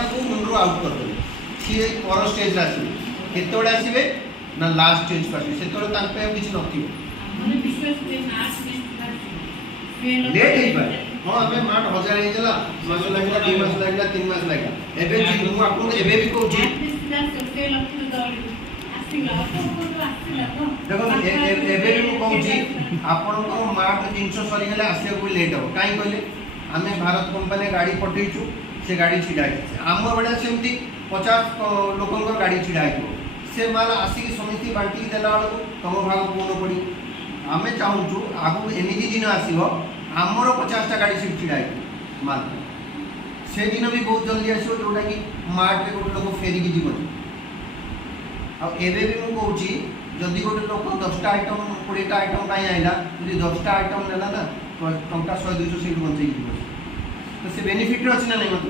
मालटा को मुंडू आउट कर देबे सी पर स्टेज रे आसीबे केतोडे आसीबे ना लास्ट स्टेज को आसीबे सेतोडे तांपे किछि नथिबो हमने विश्वास पे मास लेट हे पाए हां हमें माठ हजार हे जला मास लागला 2 मास लागला 3 मास लागला एबे जी मु आपन एबे भी कहू छी देखो एबे भी मु कहू छी आपन को माठ जिंस सरी गेले आसे को लेट हो काई कहले आमे भारत कंपनी गाड़ी पठेइछु से गाड़ी छिडा आम बड़ा सेमती 50 लोकंकर गाड़ी छिडा से माल आसिक समिति बांटी देला बेलू तुम भाग पूर्ण पड़ी आम चाहूँ आगु एमती दिन आसो आमर 50टा गाड़ी सीट छिड़ा माल से दिन भी बहुत जल्दी आसो जोटा कि मार्ट गोटे लोक फेरिकी जीवन आबे भी मुझे कहूँ जदि गोटे लोक 10टा आइटम 20टा आइटम कहीं आईला जी 10टा आइटम नेला ना टंका 100-200 सीट बंचे तो से बेनिफिट अच्छी ना नहीं मत